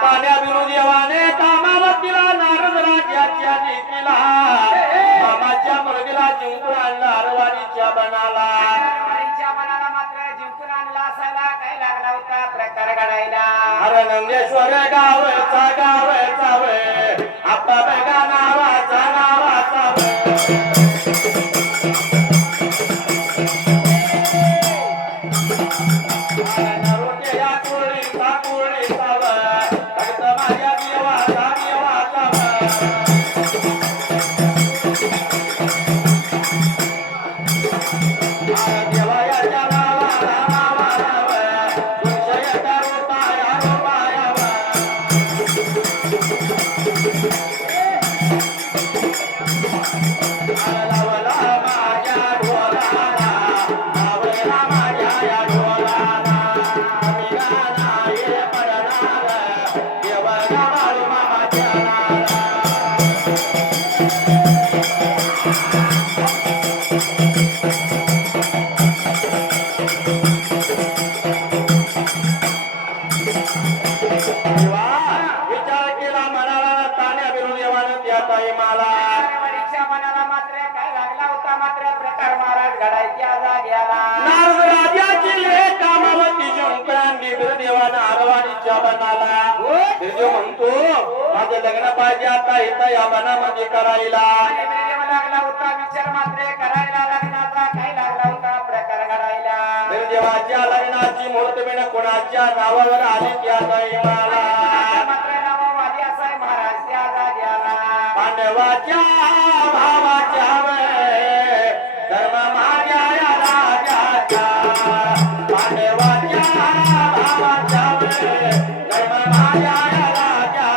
पाण्या विरोधीवाने कामावतीला नारद राजाच्या नीतीला मामाच्या मुलगीला जिंकून आणला अरवाडीच्या बनाला मात्र जिंकून आणला असायला काय लागला होता प्रकार घडायला अरे नंदेश्वर गावचा आपा बेगा नावाचा म्हणतो माझं लग्न पाहिजे आता इथं या बनामध्ये करायला लागला होता विचार मात्र करायला लग्नाचा काय लागला होता प्रकार घडायला देवाच्या लग्नाची मुहूर्तमेढ कोणाच्या नावावर आली त्या मला मात्र नावावाली असाय महाराज त्या जाग्याला पांडवाच्या भावाच्या धर्म माझ्या राजाच्या पांडवाच्या भावाच्या धर्म माझ्या राजा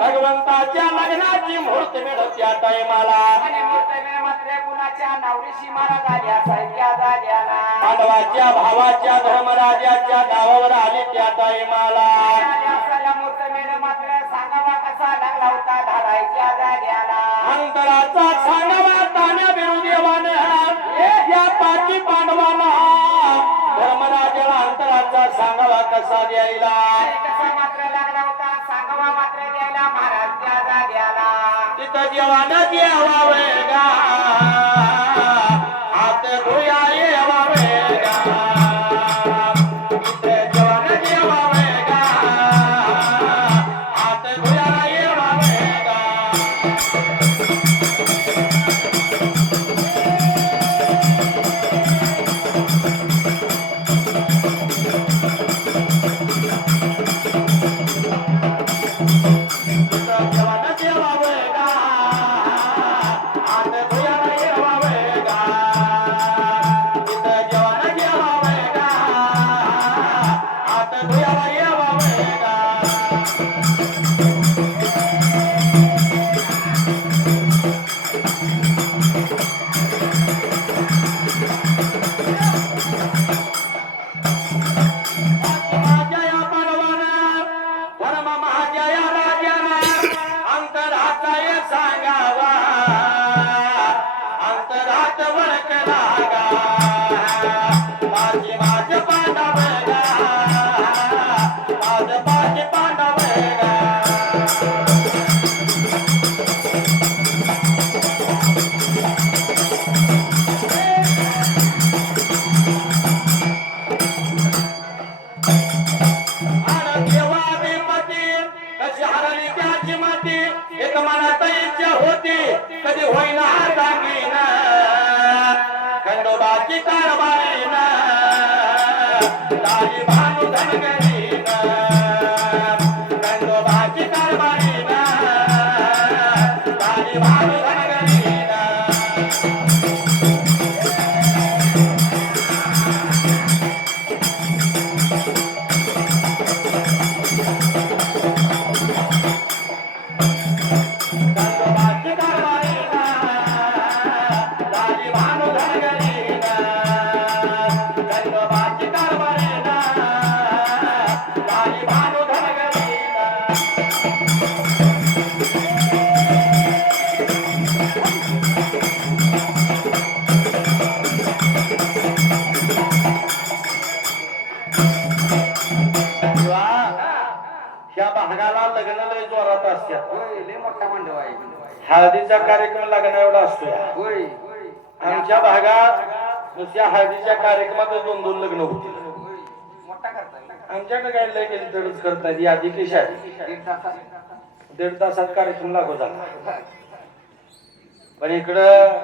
भगवंताच्या लग्नाची मुहूर्त मिळत त्या टायमाला आणि मूर्तमेळ मात्र कुणाच्या नावरीशी मारा झाल्या सारख्या झाल्या ना पांडवाच्या भावाच्या धर्मराजाच्या नावावर आली त्या टायमाला साऱ्या मूर्तमेळ मात्र सांगावा कसा लागला होता धारायच्या जाग्याला अंतराचा सांगावा ताण्या बिरुदेवानं या पाठी पांडवाला धर्मराजाला अंतराचा सांगावा कसा द्यायला कसा मात्र लागला होता सांगावा मात्र द्यायला महाराज त्या जाग्याला तिथं जेवानं जेवावे गा हात धुया येवावे गा तिथं जेवानं जेवावे गा हात धुया येवावे गा कधी होईना सांगीन खंडोबाची कारभारीन लाली भानू धनगरीन खंडोबाची कारभारीन लाली भानू धनगरीन असतात. होय लय मोठा मांडव आहे. हळदीचा कार्यक्रम लग्न एवढा असतो या. होय आमच्या भागात नुसत्या हळदीच्या कार्यक्रमात 2-2 लग्न होतील. मोठा करताय. आमच्याकडे काय लय केली तरच करतात. यादी की शादी 1.5 तासात कार्यक्रम लागू झाला. पण इकडं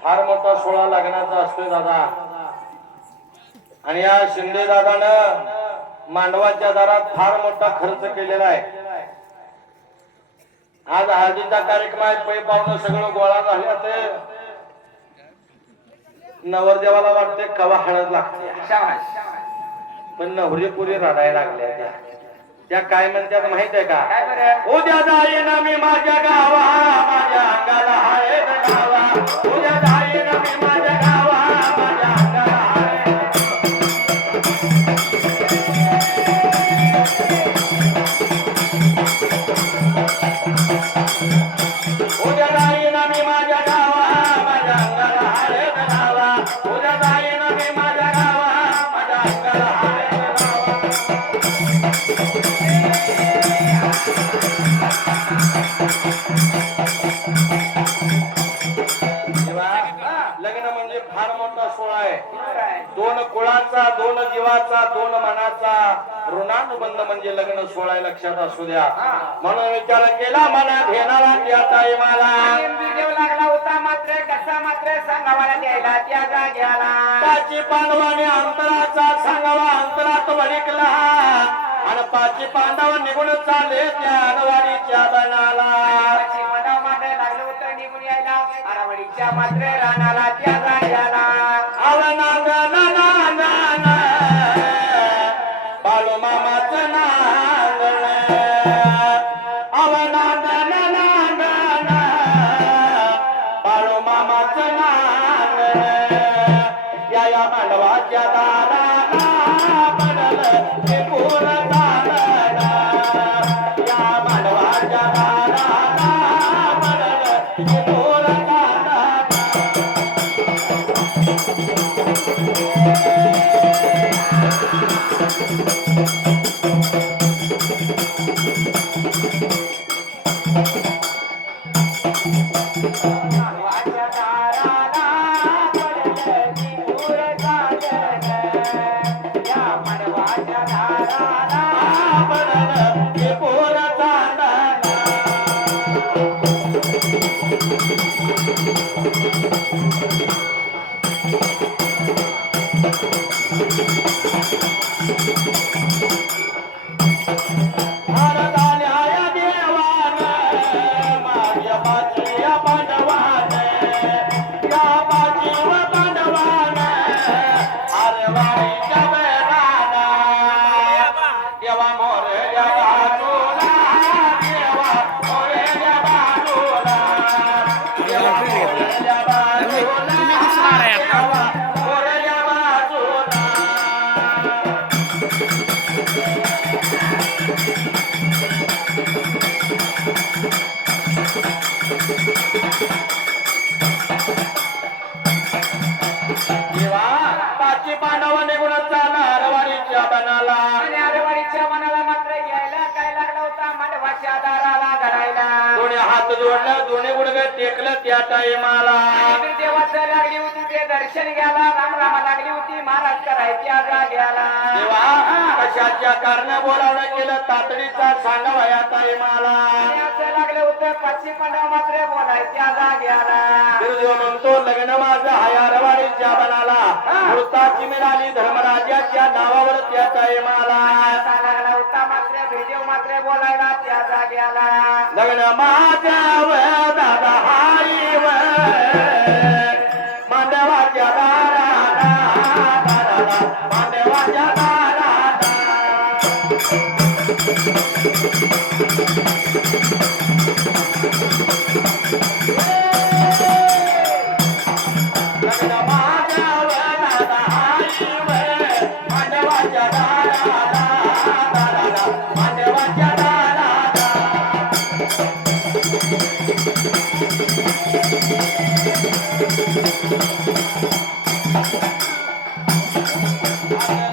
फार मोठा सोहळा लग्नाचा असतोय दादा. आणि या शिंदे दादानं मांडवाच्या दारात फार मोठा खर्च केलेला आहे. आज हळदीचा कार्यक्रम आहे. पै पाहुणं सगळं गोळा झाले ते नवरदेवाला वाटते कवा हळद लागते. पण नवरी पुरी रडायला लागल्या. त्या काय म्हणतात माहित आहे का? उद्या जाईन मी माझ्या गावा, माझ्या अंगाला हाय गावा. उद्या जाईन मी माझ्या गावा, माझ्या अंगाला हाय. उद्या जाईन मी माझ्या गावा, माझ्या अंगाला हाय गावा. उद्या जाईन मी माझ्या गावा, माझ्या अंगाला हाय गावा. लग्न म्हणजे फार मोठा सोहळा आहे. 2 कुळाचा, 2 जीवाचा, 2 मनाचा ऋणानुबंध म्हणजे लग्न सोहळा आहे. लक्षात असू द्या. म्हणून विचार केला मना घेणारा त्याचा मला लागला होता मात्र कसा मात्र सांगावाला द्यायला त्या जाग्याला. पाची पांडवाने अंतराचा सांगावा अंतरात वडिकला. आणि 5 पांडव निघून चालले त्या अनवाडीच्या बनाला. लागलं होतं निघून यायला अरवडीच्या मात्र रानाला त्या जाग्याला. बाळू मामाचं नांगण बाळू मामाचं नांगण या मांडवाच्या दाराला पडलं ते पूर दाराला. या मांडवाच्या दाराला पडलं ते पूर दाराला. पांडव निघून चालला अरवाडीच्या बनाला. आणि अरवडीच्या मनाला मात्र यायला काय लागला होता मांडवाच्या दाराला घडायला. दोन्ही हात जोडलं, दोन्ही गुडघे टेकलं त्या टाइमाला. देवाचं लागली होती ते दर्शन घ्यायला. रामरामा लागली होती महाराज करायच्या जाग्याला. देवा कशाच्या कारण बोलावणं केलं तातडीचा सांगावा या टाइमाला. असं लागलं होतं 5 पांडव मात्र बोलायच्या जाग्याला. गुरुदेव म्हणतो लग्न माझं हाय अरवाडीच्या बनाला. मृताची मिळाली धर्मराजाच्या नावावर त्या टाइमाला. लागला होता मात्र गुरुदेव मात्र बोलायला त्या जाग्याला. लग्न माझ्याव दादा हाईव मांडवाच्या दाराला दाराला मांडवाच्या दाराला. लग्न माझ्याव दादा हाईव मांडवाच्या दाराला दाराला मांडवाच्या दाराला.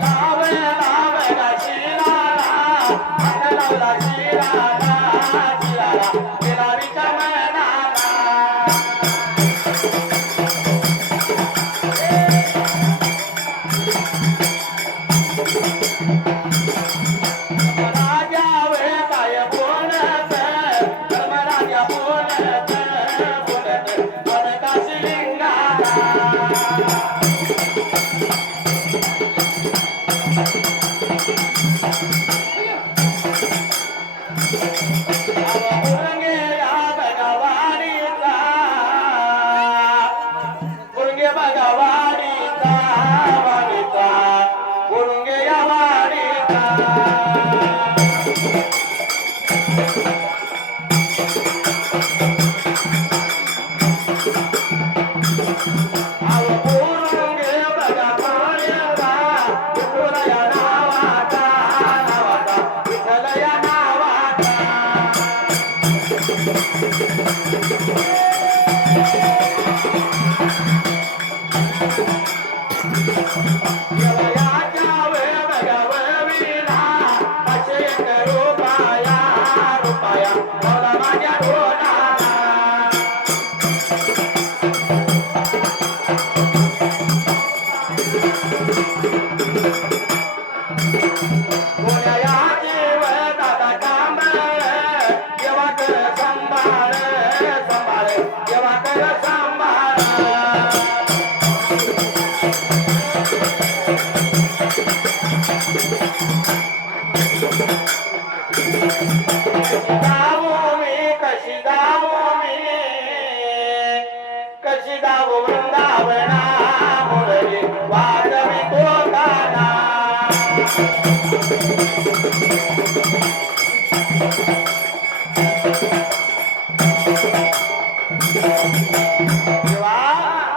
लावे लावे गा शिराला, लावला शिराला. बघा वाडीचा वाडीचा गुरुंगे या वाडीचा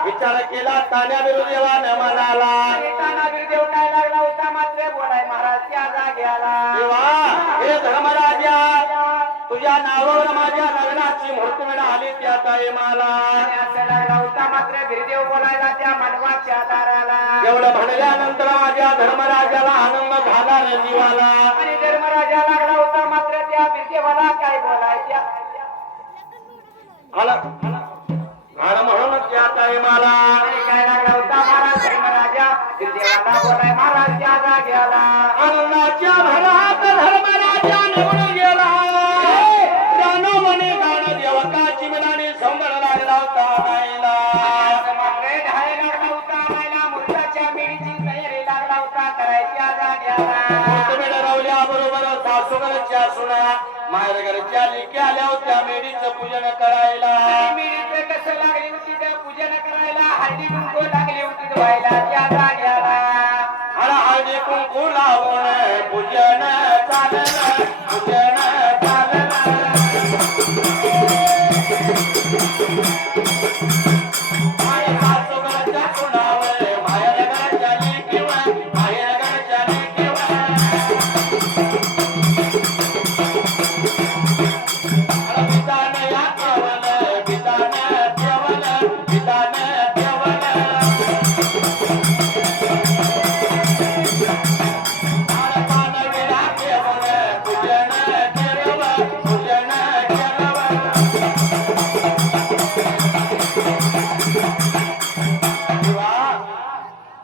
विचार केला तान्या विरोधी न म्हणाला देव काय लागला होता मात्र बोलाय महाराज त्या जाग्याला हे धर्मराजा तुझ्या नावावर माझ्या लग्नाची मुहूर्तमेढ आली त्या टायमाला असं लागला होता मात्र बिरदेव बोलायला त्या मंडपाच्या दाराला एवढं म्हणल्यानंतर माझ्या धर्मराजाला आनंद झाला रे जीवाला आणि धर्मराजा लागला होता मात्र त्या बिरदेवाला काय बोलायच्या आला आणि म्हणूनच या टायमाला आणि काय लागला होता महाराज धर्मराजा बिरदेवाला बोलाय महाराज त्या जाग्याला आनंदाच्या भरात धर्मराजा निघून गेला रानो म्हणे गाणं देवताची मिळाली सौंदर्य लागला होता नाहीला मात्र ढाळे लागला होता नाहीला मुर्दाच्या मेळीची तयारी लागला होता करायच्या जाग्याला रावल्या बरोबर सासूगरच्या सुना माहेरघरच्या लेकी आल्या होत्या मेडीचं पूजन करायला मेळीचं कसं लागली होती त्या पूजन करायला हळदी कुंकू लागली होती धुवायला त्या जाग्याला आणि हळदी कुंकू लावून पूजन चाललं पूजन चाललं आणि सासूगरच्या सुनावर माहेरघरच्या लेकीवर माहेरघरच्या लेकीवर विधान या केवल विधान केवल विधान केवल मानवीला केवल पूजन केलव पूजन केलव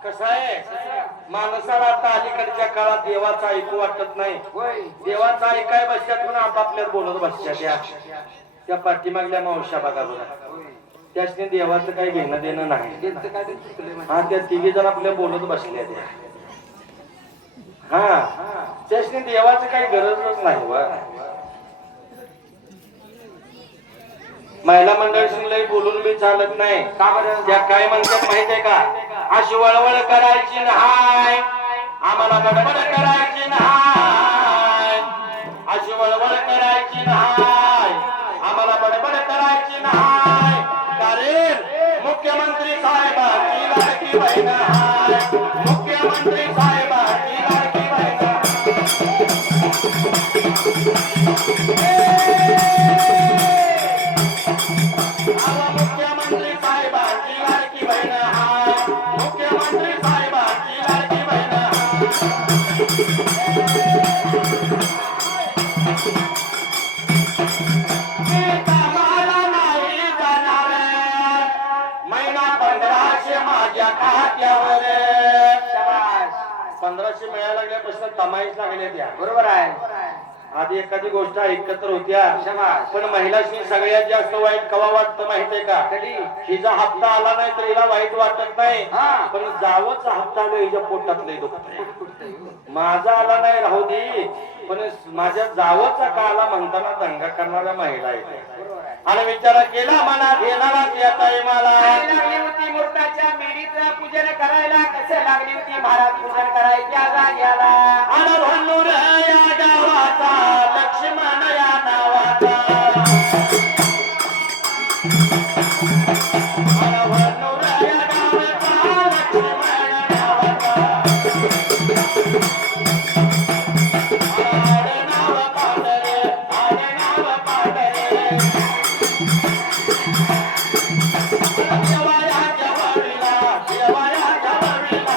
कसं आहे माणसाला आता अलीकडच्या काळात देवाचं ऐकू वाटत नाही होय देवाचा ऐकाय बसत्यात म्हणून आपापल्यात बोलत बसत्यात त्या पाठीमागल्या मावश्या बघा बघा त्यासने देवाचं काही घेणं देणं नाही हा त्या तिघी जण आपल्या बोलत बसल्या त्या हा त्यासने देवाचं काही गरजच नाही वा महिला मंडळी लई बोलून मी चालत नाही का बरं त्या काय म्हणतात माहित आहे का अशी वळवळ करायची नाही आम्हाला गडबड करायची नाही अशी वळवळ करायची नाही आम्हाला बडबड करायची नाही कारण मुख्यमंत्री साहेबांची लाडकी बहीण आहे मुख्यमंत्री साहेबांची लाडकी बहीण मुख्यमंत्री साहेबांची लाडकी बहीण आहे मुख्यमंत्री साहेबांची लाडकी बहीण नाही जाणार महिना 1500 माझ्या खात्यावर 1500 मिळायला लागल्यापासून कमाईच लागल्या त्या बरोबर आहे आधी एखादी गोष्ट एकत्र होत्या शबाश. पण महिलाशी सगळ्यात जास्त वाईट कवा वाटतं माहितीये का कधी हिचा हप्ता आला नाही तर हिला वाईट वाटत नाही हा. पण जावंच हप्ता आलो हिच्या पोटात लई दुखतंय माझा आला नाही राहू दे पण माझ्या जावंचा का आला म्हणताना दंगा करणाऱ्या महिला आहेत आणि विचार केला मनात येणारा येता मला लागली होती मूर्ताच्या मेळी पूजन करायला कसं लागली होती महाराज पूजन करायच्या जाग्याला अन भन्नूर या गावाचा लक्ष्मण या नावाचा अन भन्नूर या गावाचा लक्ष्मण नावाचा आडे नाव पांढरे आडे नाव पांढरे देवाया जवळीला देवाया जवळीला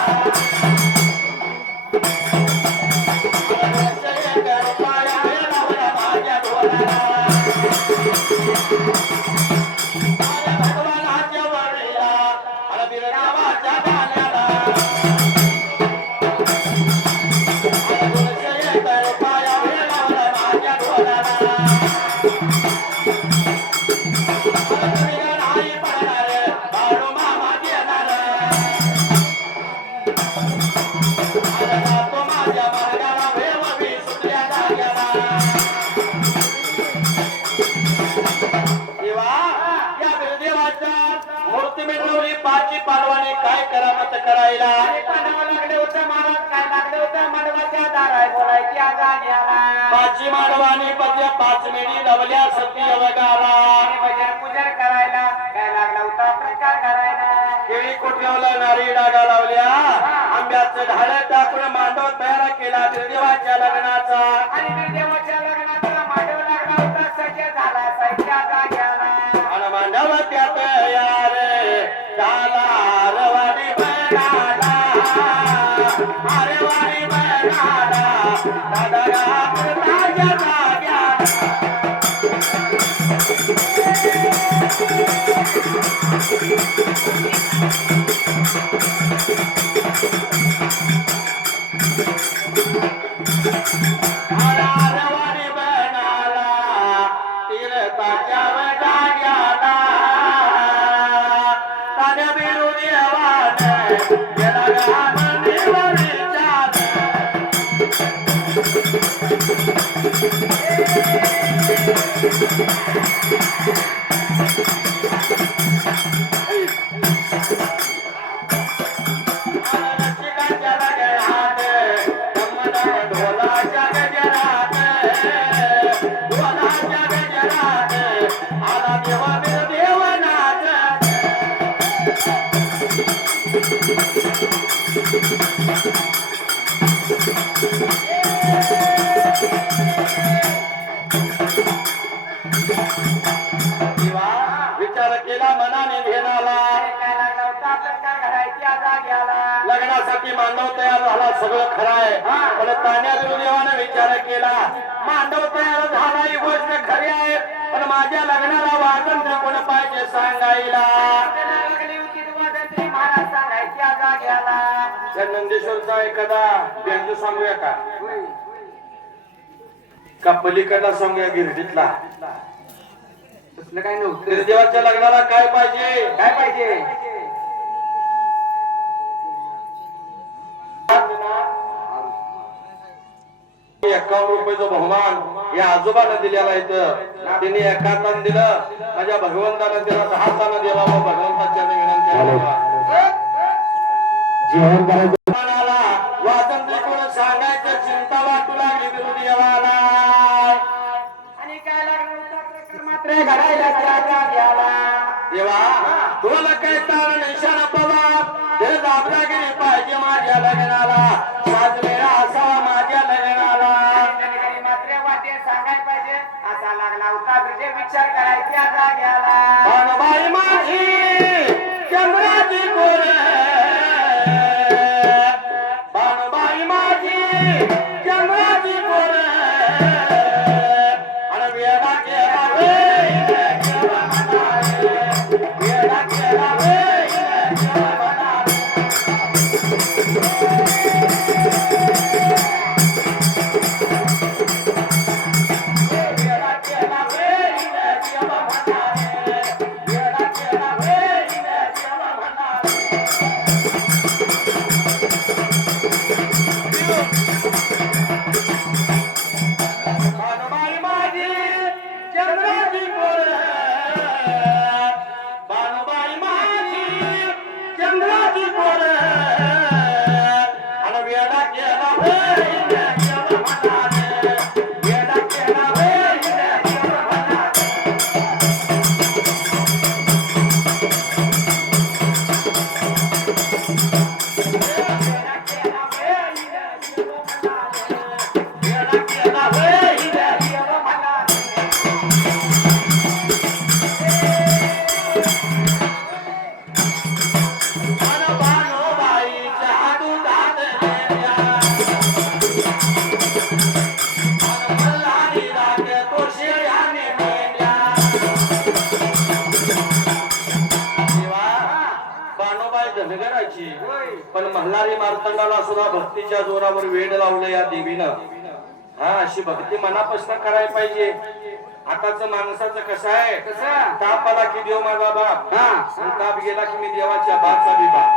पाडवाने काय करामत करायला पांडव लागले होतं महाराज काय लागले होतं मांडवाच्या दाराय बोलायच्या जाग्याला पाची माडवानी पद्य पाच मिळी लवल्या सती अवगाला भजन पूजन करायला काय लागला होता प्रकार करायला केळी कोठल्यावला नारी डागा लावल्या आंब्याचं झाड टाकून मांडव तयार केला देवाच्या लग्नाचा आणि देवाच्या लग्नाचा मांडव लागला होता सज्ज झाला साईच्या जाग्याला आणि मांडव त्यात यार झाला रवानी बनाला अरे वाणी बनाला दादा राजा जाग्या रवानी बनाला तीर्थाच्या जाग्याला तान्या बिरू देवान गेला गाणं देवारीचान रसिकाच्या गजरात दमदम ढोलाच्या गजरात ढोलाच्या गजरात आला देवा देवनाथ विचार केला मनाने घेणाला काय लागला होता प्रकार करायच्या जाग्याला लग्नासाठी मांडव तयार झाला सगळं खरं आहे पण तान्या देवाने विचार केला मांडव तयार झाला ही गोष्ट खरी आहे पण माझ्या लग्नाला वाजन कोण पाहिजे सांगायला लागली होती वाजंत्री महाराज सांगायच्या जाग्याला त्या नंदेश्वरचा एखादा बेंजू सांगूया का पलीकडला सांगूया गिरडीतला तसलं काय नव्हतं गिरदेवाच्या लग्नाला काय पाहिजे काय पाहिजे 51 रुपयाचं बहुमान या आजोबानं दिलेला इथं त्यांनी एका तान दिलं माझ्या भगवंतानं दिला 10 तानं देवा भगवंताच्या विनंती जेवण करायचं म्हणाला वाजंत्री कोण सांगायचं चिंता वाटू लागली विरुदेवाला आणि काय लागलं होता प्रकार मात्र घडायला त्या जाग्याला देवा तुला काय तार निशाणा पवा ते दाबदागिरी पाहिजे माझ्या लग्नाला साजलेला असावा माझ्या लग्नाला घरी मात्र वाटे सांगाय पाहिजे असा लागला होता तुझे विचार करायच्या जाग्याला भानबाई माझी चंद्राची कोर भानबाई माझी चंद्राची कोर आणि वेडा केला वेडा केला भानबाई माझी चंद्राची कोर भानबाई मन भानोबाईच्या दुधात नेल्या. मन मल्हारी राखे तो शेळ्याने नेल्या. देवा, भानोबाई धनगराची पण मल्हारी मार्तंडाला सुद्धा भक्तीच्या जोरावर वेड लावलं या देवीनं. हा, अशी भक्ती मनापासून करायला पाहिजे. आताच माणसाचं कसं आहे, कसं? ताप आला की देव माझा बाप, हा. आणि ताप गेला की मी देवाच्या बाचा बी बाप.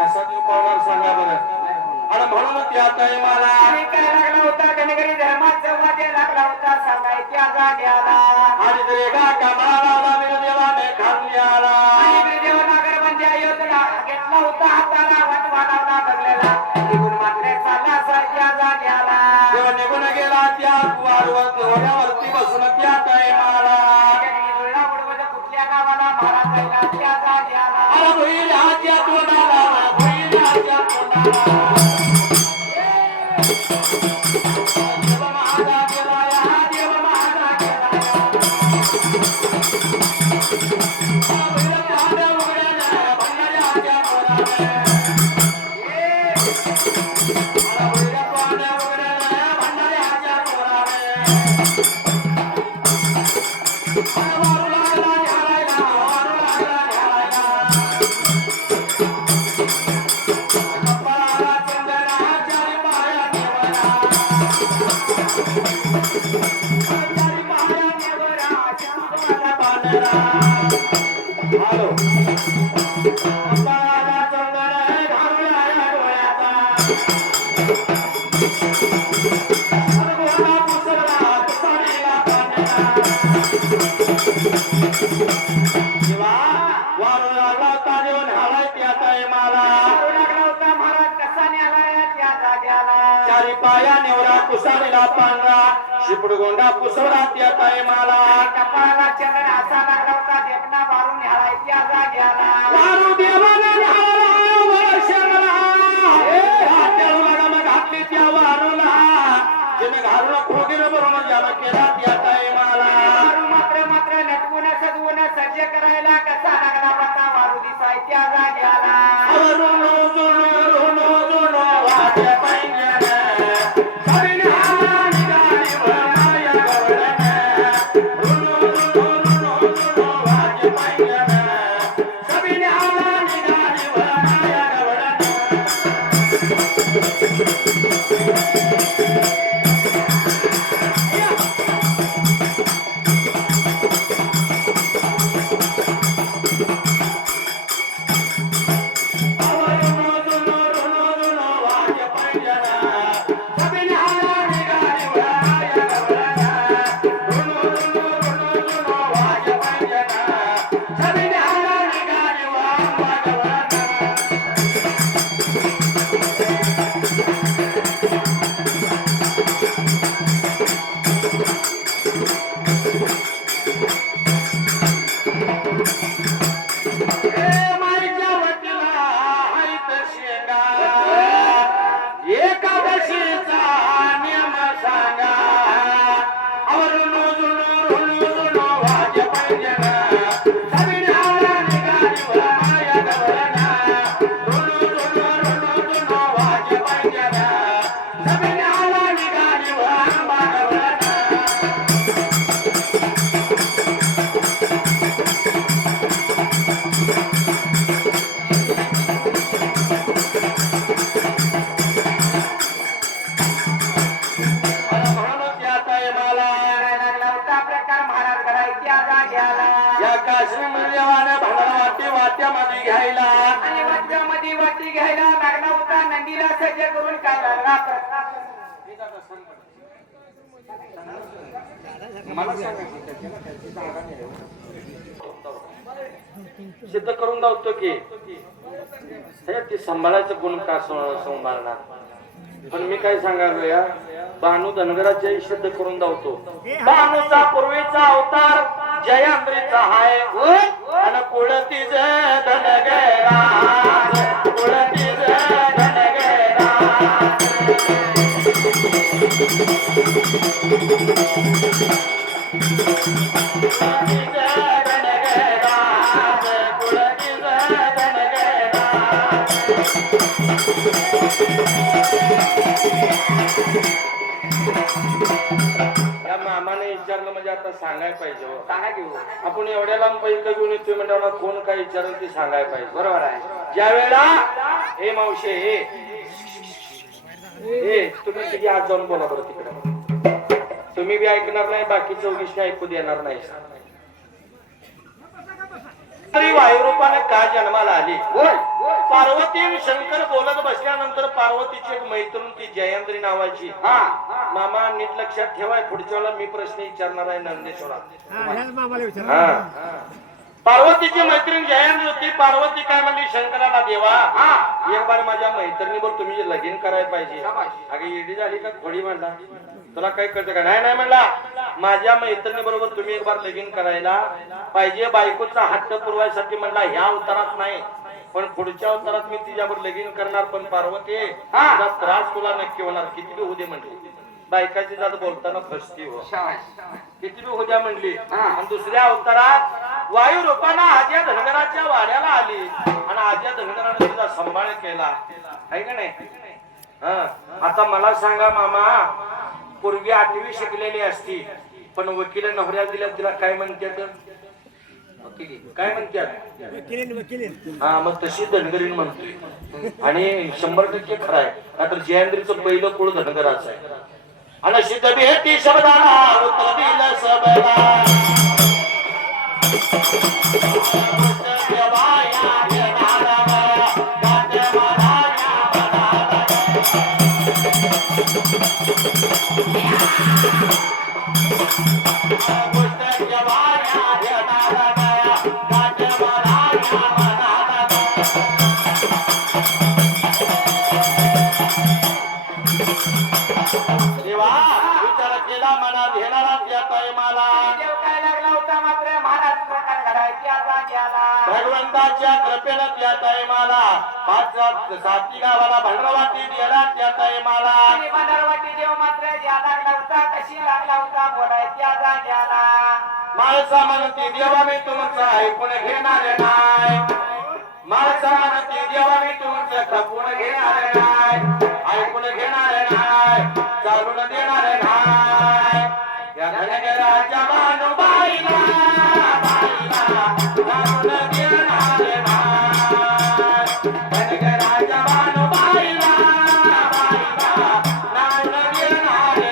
कसा देव पावणार सांगा बरं. आणि म्हणून त्या टायमाला आणि काय लागला होता कणगरी धर्माचा वाद्य लागला होता सांगायच्या जाग्याला. आणि रेगा कमाला देवाने खाल्ली आला. आणि देवनागर म्हणजे अयोध्येला घेतला होता हाताला वटवा लावला बघलेला. निघून मात्र चालला सारख्या जाग्याला. देव निघून गेला त्या वारवर घोड्यावरती बसून त्या टायमाला. जुळला उडवत कुठल्या गावाला महाराज जायला त्या जाग्याला. अरे भुईल हात्या तोंडाला, भुईल हात्या तोंडाला. देव महादा गेला या, देव महादा गेला या. भुईला हात्या उघड्याने, भंडाऱ्या हात्या तोंडाने. अरे भुईला हात्या उघड्याने, भंडाऱ्या हात्या तोंडाने. अरे वारू लागला न्याहाळायला, वारू लागला न्याहाळायला. कपाळाला चंदना, चारी पाया नेवरा. चारी पाया नेवरा, चांदवाला बांधरा. हॅलो. कपाळाला चंदन, घालूया या डोळ्याचा. अरे घोडा पुसला, पुसारीला बांधरा. देवा, वारू लागला होता देऊन हालाय त्या टायमाला. मारू लागला होता महाराज कसा न्याला त्या जाग्याला. चारी पाया नेवरा कुसारीला पांढरा. शिपडगोंडा पुसवला त्या टायमाला. कपाळाला चंदन असा लागला होता देखना मारून न्यालाय त्या जाग्याला. वारू देवाने न्याहाळला वर्षाला. हात्याला गम घातली त्या वारूला. तिने घालून खोगीर बरोबर ज्याला केला त्या टायमाला. मारू मात्र नटवून सजवून सज्ज करायला कसा लागला होता वारू दिसाय त्या जाग्याला. रुनो जुनो रुनो जुनो वाट्या पायण्याने. सरीने हाला निघाली वळणाया गवळणे. रुनो जुनो रुनो जुनो वाट्या पायण्याने. सरीने हाला निघाली वळणाया गवळणे. एकादशीचा नियम सांगा. अवरुनो जुनो रुनो जुनो वाद्य पायण्याने. सरीने हाला निघाली वळणाया गवळणे. रुनो जुनो रुनो जुनो वाद्य पायण्याने. सरीने हाला निघाली वळणाया गवळणे. या काश्मीर देवाने भांडण वाट्यामध्ये घ्यायला. आणि वाट्यामध्ये वाटी घ्यायला लागला होता नंदीला सज्ज करून काय लागला सिद्ध करून दावतो की ते सांभाळायचं गुण का सांभाळणार. पण मी काय सांगायलो या बानू धनगराच्या सिद्ध करून दावतो. बानूचा पूर्वीचा अवतार जयांद्रीचा हाय. आणि कुळतीच धनगरा, कुळतीच धनगरा. कुळतीच धनगरा. या मामाने विचारलं म्हणजे आता सांगायला पाहिजे हो. सांगा घेऊ आपण एवढ्या लांब पैसे घेऊन येतोय म्हणजे कोण काय विचारेल ते सांगायला पाहिजे. बरोबर आहे ज्या वेळेला हे मावशे हे तुम्ही तिथे आज जाऊन बोला बरं तिकडे. तुम्ही बी ऐकणार नाही, बाकी चौघीशी ऐकू देणार नाही. तरी वायुरूपाने का जन्माला आली? बोल पार्वती आणि शंकर बोलत बसल्यानंतर पार्वतीची एक मैत्रीण ती जयंद्री नावाची. हा मामा नीट लक्षात ठेवाय, पुढच्या वेळेला मी प्रश्न विचारणार आहे नंदेश्वरा. पार्वतीची मैत्रीण जयंती होती. पार्वती काय म्हणली शंकराला, देवा एक बार माझ्या मैत्रिणीवर तुम्ही जे लगीन करायला पाहिजे. अगं येडी झाली का थोडी म्हणला, तुला काय कळतं का? नाही म्हणला, माझ्या मैत्रिणी बरोबर तुम्ही एक बार लगीन करायला पाहिजे. बायकोचा हट्ट पुरवायसाठी म्हणला ह्या अवतारात नाही पण पुढच्या अवतारात मी तिच्यावर लगीन करणार. पण पार्वती तुझा त्रास तुला नक्की होणार, किती बी होऊ दे म्हणली. बायकाची जात बोलताना फसती हो, किती बी होऊ द्या म्हणली. आणि दुसऱ्या अवतारात वायू रूपानं आज्या धनगराच्या वाड्याला आली आणि आज्या धनगराने तिचा सांभाळ केला आहे का नाही? आता मला सांगा मामा, पूर्वी 8वी शिकलेली असती पण वकील नवऱ्या दिल्या तिला काय म्हणतात? काय म्हणतात? हा मग तशी धनगरीण म्हणतोय. आणि 100% खरं आहे. नाहीतर जयंद्रीचं पहिलं कुळ धनगराचं आहे. आणि सिद्ध भेटी शब्दाला उत्तर दिलं सबला. देवा विचार केला मनात घेणारा त्याचा मला देव काय लागला होता मात्र महाराज प्रकार घडायच्या जाग्याला. भगवंताच्या कृपेनं त्याचा मला 5-7 गावाला भंडरवाटी दिला त्याचा मला. आणि भंडारवाटी देव मात्र ज्या लागला होता कशी लागला होता बोलायच्या जाग्याला. माणसा म्हणते देवा मी तुमचं ऐकून घेणार नाही. माणसा म्हणते देवा मी तुमचं खपून घेणार नाही. ऐकून घेणार नाही, चालून देणार नाही. या धनगराच्या मानुबाईला चालून देणार नाही. धनगराच्या मानुबाईला चालून देणार नाही.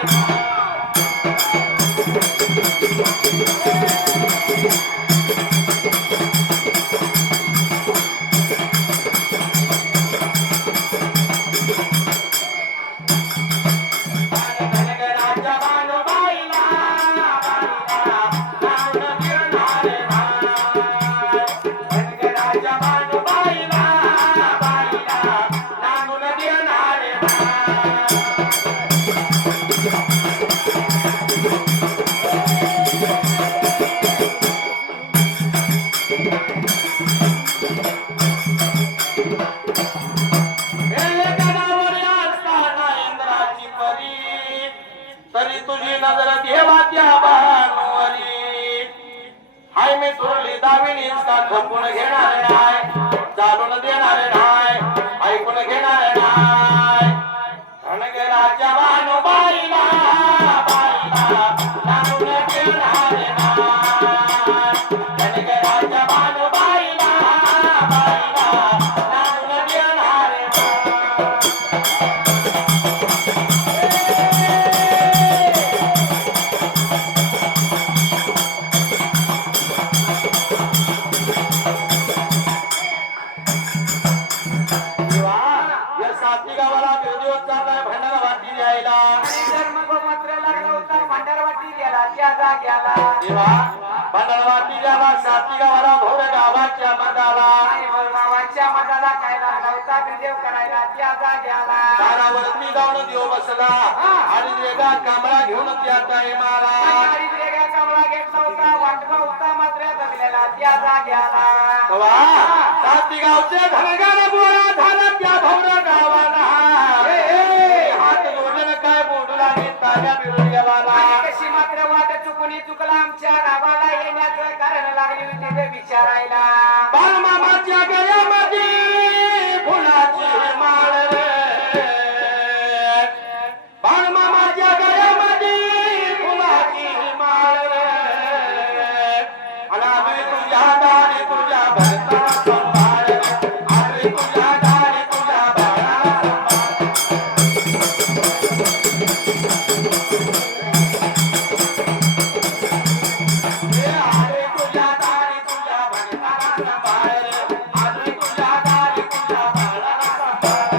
तरी तुझी नजर देवाच्या भानवरी हाय. मी तुरली दाविनी खपून घेणार नाही, चालून देणार नाही, ऐकून घेणार नाही. धनगराच्या भानुबाईला चालून देणार नाही. धनगराच्या भानुबाईला चालून देणार नाही. भंडारवाटी ज्याला 7 गावाला भोर गावाच्या मदाला गावाच्या मताला काय लागला होता देव करायला त्या जाग्याला. दारावरती जाऊन देव बसला आणि वेगळा कांबळा घेऊन त्याचा माला. आणि वेगळा कांबळा घेतला होता, वाटला होता मात्र जगलेला त्या जाग्याला. 7 गावचे धनगर बोरा झाला त्या भोर गावाला. हात जोडून काय बोलू लागले ताज्या बिळू देवाला. कशी मात्र वाट चुकून चुकला आमच्या गावाला येण्याचं कारण लागली होती गेले विचारायला बाळमामाच्या गळ्यामध्ये फुलाची माळ रे बाळमामाच्या गळ्यामध्ये फुलाची माळ रे आणि आम्ही तुझ्या दारी तुझ्या भक्ताला संभाळ रे आम्ही तुझ्या दारी तुझ्या बाळाला आरे तुझ्या दारी तुझ्या भक्ताला संभाळ रे आम्ही तुझ्या दारी तुझ्या बाळाला संभाळ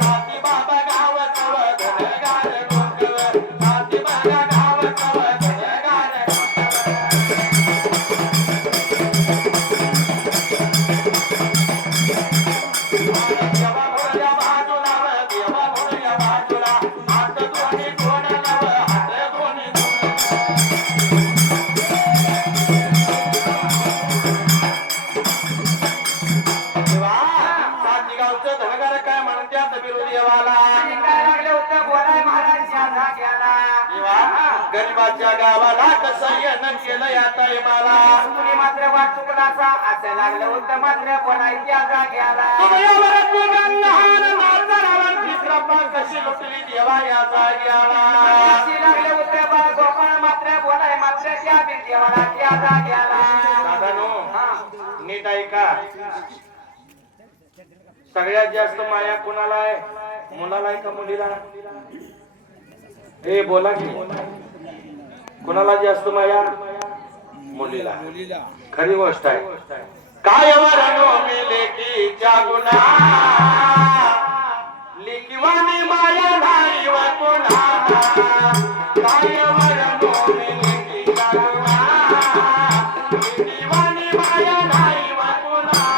साती बाबा गाव चव घनगार डोंगर साती बाबा गाव चव घनगार देवा भोळ्या बाजूला देवा भोळ्या बाजूला हात दोन्ही कोण नव हात दोन्ही देवा साती गावचं धनगार काय म्हणतात विरोधी देवाला आणि काय लागलं होतं बोलाय महाराजच्या जाग्याला देवा गरीबाच्या गावाला कसं येणं केलं या टायमाला कुणी मात्र वाट चुकलाचा असं लागलं होतं मात्र बोलायच्या जाग्याला तुम्हावरती गंगाहान नाचणारा फिसरप्पा कशी लुटली देवा या जाग्याला अशी लागलं होतं बाळ गोपाळ मात्र बोलाय मात्र त्या देवाला त्या जाग्याला दादानो हा. नीट ऐका सगळ्यात जास्त माया कोणाला आहे मुलाला आहे का मुलीला हे बोला की कोणाला जास्त माया मुलीला खरी गोष्ट आहे काय वरणो मी लेकीच्या गुन्हा लेकीवानी माया नाही व कोणाला काय वरणो मी लेकीच्या गुन्हा लेकीवानी माया नाही व कोणाला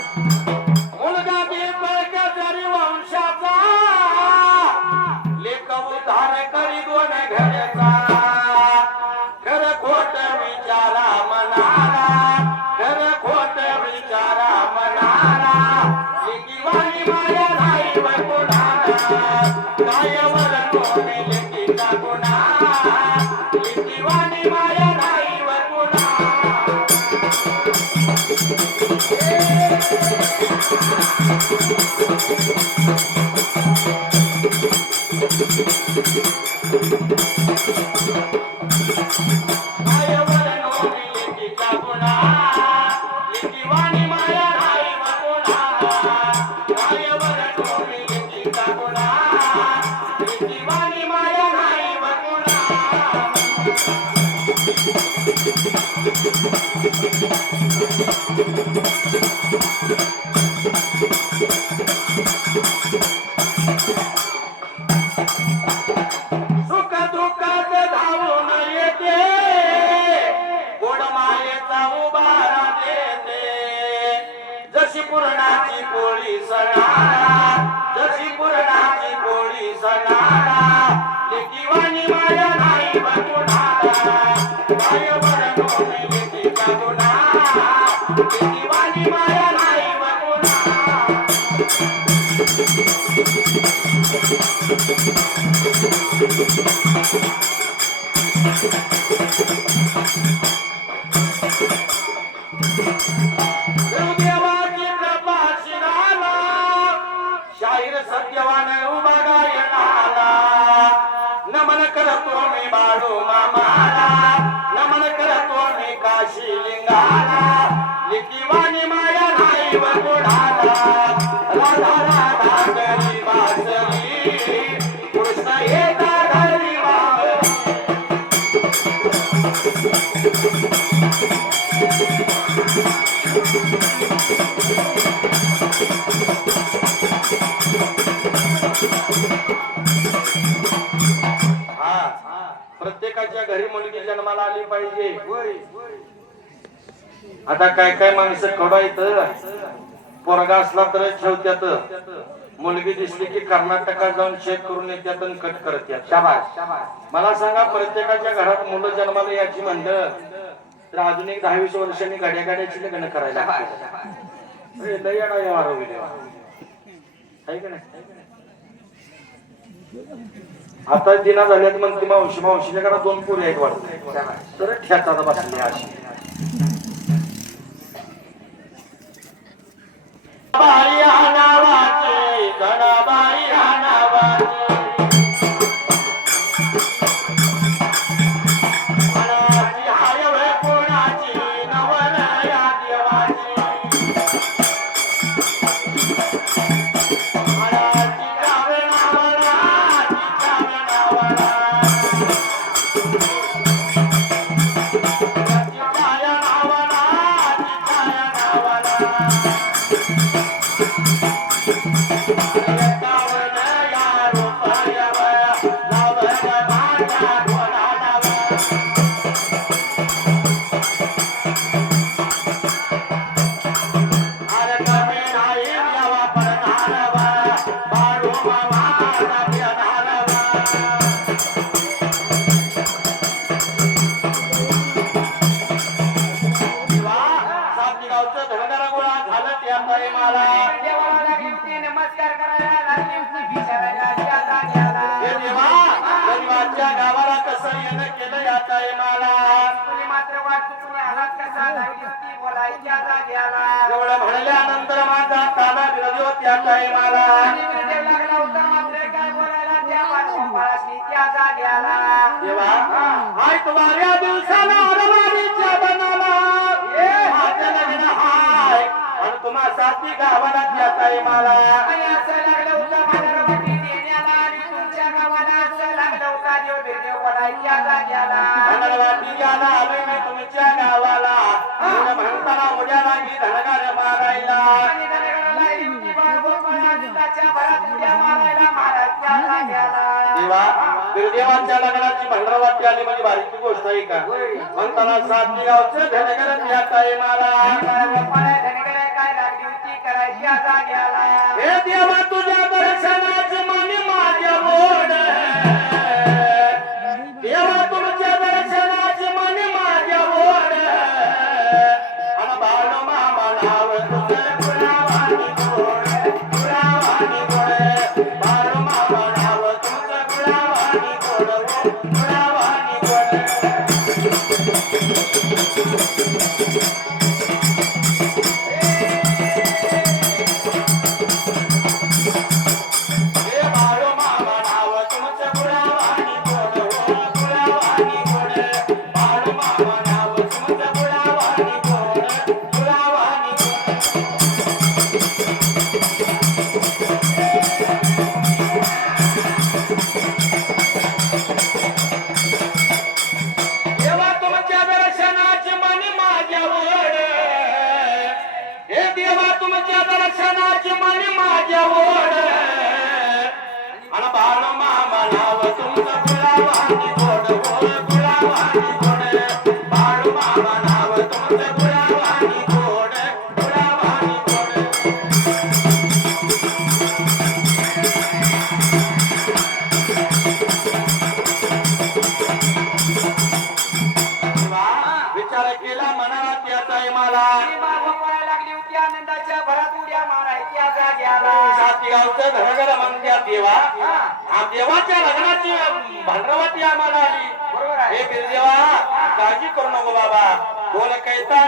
मुलगा दीपक जरी वंशाचा लेख उद्धार करी दोन घरचा खर खोट विचारा मनाला खर खोट विचारा मनाला लेकीवाणी माया नाही व कोणाला काय वरणो मी लेकीचा गुन्हा लेकीवाणी माया नाही व कोणाला काय वरणो मी लेकीचा गुन्हा लेकीवाणी माया नाही व कोणाला काय वरणो मी लेकीचा गुन्हा लेकीवाणी माया नाही व कोणाला सुख दुःखात धावून येते गोड मायेचा उभारा देते जशी पूर्णाची पोळी सणाला जशी पूर्णाची पोळी सणाला लेकीवाणी माया नाही व कोणाला काय वरणो मी लेकीचा गुन्हा लेकीवाणी माया नाही व देवाची कृपा शिराला शाहीर सत्यवान उभा गायनाला नमन करतो मी बाळू मामाला नमन करतो मी काशी लिंगाला लेकीवाणी माया नाही व कोणाला राधा राधा गरी बासरी कृष्ण येता घरी वावरी प्रत्येकाच्या घरी मुलगी जन्माला आली पाहिजे. आता काय काय माणसं कडवायचं पोरगा असला तर ठेवत्यात, मुलगी दिसली की कर्नाटकात जाऊन चेक करून येत्यात आणि कट करत्यात. शाबास शाबास. मला सांगा, प्रत्येकाच्या घरात मुलं जन्माला याची म्हणलं तर अजून एक 10-20 वर्षांनी गाड्याची लग्न करायला लागते. लय येणार आहे मारो video. आहे का नाही? आता दिना झाल्यात म्हणते मावशीच्या घरात 2 पोरी आहेत वाटत, तर ठ्याचा बसली अशी. बाई नावाची गणाबाई नावाची मनाची हाय वे कोणाची नवऱ्या देवाची मनाची गावे नावला गावे नावला चिताया नावला चिताया नावला नमस्कार करायला लागली होती बिचारायला त्या जाग्याला. गावाला कसं येणं केलं जात आहे मला. तुम्ही मात्र वाट चुकून आलात कसा लागली होती बोलायच्या जाग्याला. एवढं म्हणल्यानंतर माझा ताना विरोध यात आहे मला. आणि विरदेव लागला होता मात्र काय बोलायला त्या वाटोपाळाशी त्या जाग्याला. देवा हाय तुम्हाऱ्या दिवसाला अरवाडीच्या बनाला माझं लग्न हाय आणि तुम्हा साथी गावाला त्यात आहे मला. आणि असं लागलं होतं भादरवटी देण्याला आणि तुमच्या गावाला असं लागलं होतं देव बिरदेव बोलायच्या जाग्याला. भादरवटी द्यायला आलोय मी तुमच्या गावाला. म्हणताना उद्या लागली धनगार मारायला. आणि धनगराला आली होती बाळगोपाळा दुधाच्या भरात उड्या मारायला महाराजच्या जाग्याला. देवा बिरदेवांच्या लग्नाची भांडरवाटी आली म्हणजे बारीची गोष्ट आहे का. म्हणताना साथी गावचं धनगर त्यात आहे मला. बाळगोपाळा धनगर काय लागली होती करायच्या जाग्याला. हे देवा तुझ्या दर्शनाच मन माझ्या ओढ. देवा तुमच्या दर्शनाच मन माझ्या ओढ. आणि बाळू मामा नाव तुझं गुलावानी गोड गुलावानी गोड. बाळू मामा नाव तुझं गुलावानी गोड गुलावानी गोड. हे बाळू मामा नाव तुमचं गुलावानी गोड गुलावानी गोड. बाळू मामा नाव तुमचं गुलावानी गोड गुलावानी गोड. देवा तुमच्या दर्शनाची मन माझ्या ओढ. हे देवा तुमच्या दर्शनाची मन माझ्या ओढ. आणि बाळू मामा नाव तुमचं गुलावानी गोड गुलावानी गोड. बाळू मामा नाव तुमचं गुलावानी गोड गुलावानी गोड. विचार केला मनाला त्याचा आहे मला. आणि बाळगोपाळा लागली होती आनंदाच्या भरात उड्या मारायच्या जाग्याला. साथी गावचं धनगर म्हणत्या देवा. देवाच्या लग्नाची भांडरवाटी आम्हाला आली. बरोबर आहे. हे बिरदेवा काळजी करू नको बाबा. बोल कैता